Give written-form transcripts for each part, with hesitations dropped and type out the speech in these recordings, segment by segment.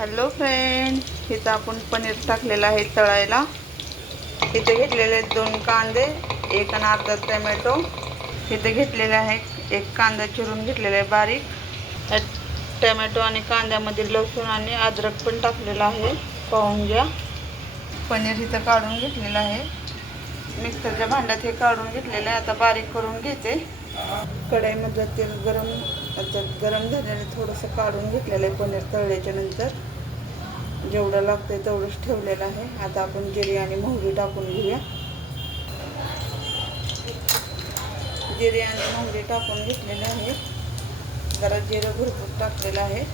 Hello friend, इथं आपण पनीर टाकलेलं आहे तळायला. इथे घेतलेले आहेत 2 कांदे, एक आणि अर्धा टोमॅटो. इथे घेतलेले आहे एक कांदा चिरून घेतलेला आहे बारीक. टोमॅटो आणि कांद्यामध्ये लसूण आणि अद्रक पण टाकलेलं आहे, पाहून घ्या. पनीर इथं काढून घेतलेलं आहे, मिक्सरच्या भांड्यात हे काढून घेतलेलं आहे. आता बारीक करून घेते. कढईमध्ये तेल गरम झालेलं थोडंसं काढून घेतलेलं आहे. पनीर तळल्याच्या नंतर जेवढं लागतंय तेवढंच ठेवलेलं आहे. आता आपण जिरे आणि मोहरी टाकून घेऊया. जिरे आणि मोहरी टाकून घेतलेले आहे. जरा जिरं भरपूर टाकलेलं आहे.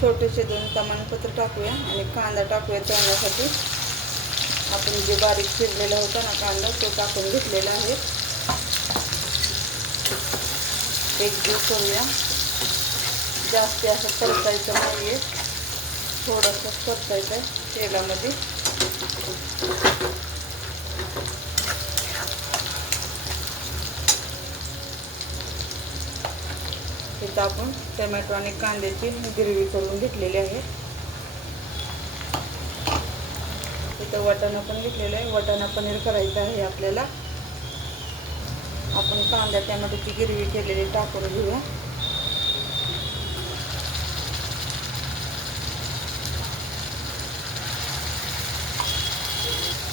छोटेसे 2 तमालपत्र टाकूया आणि कांदा टाकूया तळण्यासाठी. आपण जे बारीक चिरलेला होता ना कांदा, तो टाकून घेतलेला आहे. एकजीव करूया. जास्त असं परतायचं नाही आहे, थोडंसं परतायचं आहे तेलामध्ये. इथं आपण टोमॅटो आणि कांद्याची ग्रेव्ही करून घेतलेली आहे. इथं वाटाणा पण घेतलेलं आहे. वाटाणा पनीर करायचं आहे आपल्याला. आपण कांदा टोमॅटोची ग्रेव्ही केलेली टाकून घेऊया.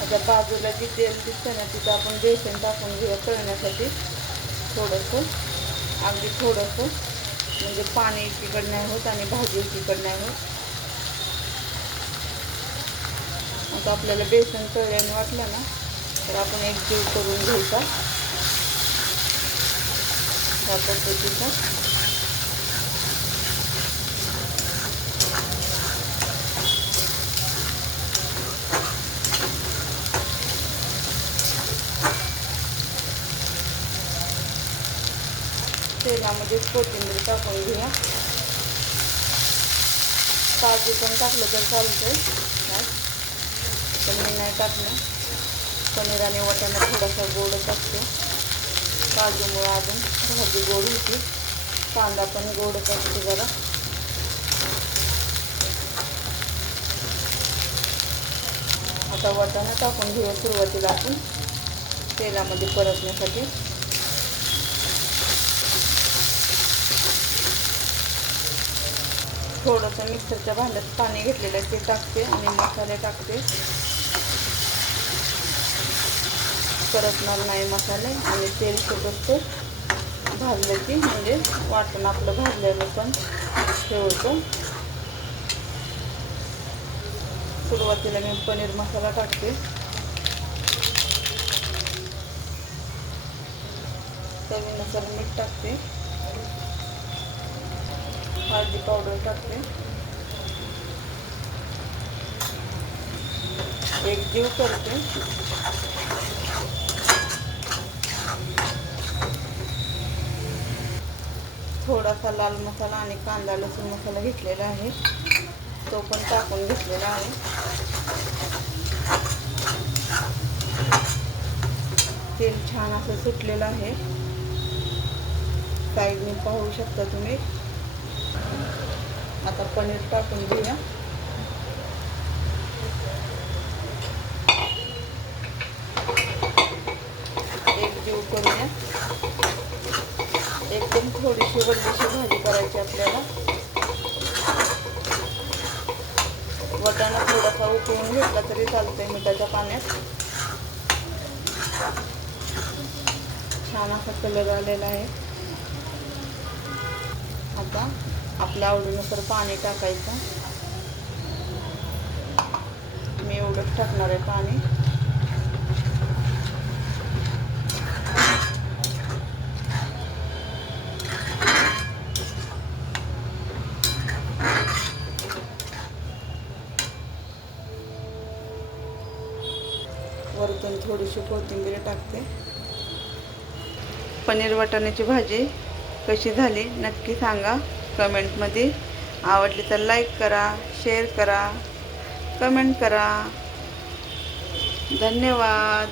आता बाजूला जी तेल दिसतं ना, तिथं आपण बेसन टाकून घेऊया तळण्यासाठी. थोडंसं, अगदी थोडंसं, म्हणजे पाणी एकीकडे नाही होत आणि भाजी एकीकडे नाही होत. आता आपल्याला बेसन तळल्याने वाटलं ना, तर आपण एकजीव करून घ्यायचा या पद्धतीचा. तेलामध्ये कोथिंबीर टाकून घेऊया. काजू पण टाकलं तर चालतंय, पण मी नाही टाकलं. पनीर आणि वाटाणा थोडासा गोडच असतो. काजूमुळे अजून भाजी गोड होती. कांदा पण गोडच असतो जरा. आता वाटाणा टाकून घेऊया सुरुवातीला आपण तेलामध्ये परतण्यासाठी. थोडंसं मिक्सरच्या भांड्यात पाणी घेतलेलं आहे ते टाकते आणि मसाले टाकते. परतणार नाही मसाले आणि तेल सुटतो भाजलं की, म्हणजे वाटण आपलं भाजलेलं पण हे होतं. सुरुवातीला मी पनीर मसाला टाकते. चवीनुसार मीठ टाकते. हळदी पावडर टाकते. एकजीव करते. थोडासा लाल मसाला आणि कांदा लसूण मसाला घेतलेला आहे, तो पण टाकून घेतलेला आहे. तेल छान असं सुटलेलं आहे, साईडने पाहू शकता तुम्ही. आता पनीर टाकून घेऊया. एकजीव करूया. एकदम थोडीशी वल्लीशी भाजी करायची आपल्याला. वाटाणा थोडासा उकळून घेतला तरी चालतंय मिठाच्या पाण्यात. छान असा कलर आलेला आहे. आता आपल्या आवडीनुसार पाणी टाकायचं. मी एवढंच टाकणार आहे पाणी. वरतून थोडीशी कोथिंबीर टाकते. पनीर वाटाण्याची भाजी कशी झाली नक्की सांगा कमेंटमध्ये. आवडली तर लाईक करा, शेअर करा, कमेंट करा. धन्यवाद.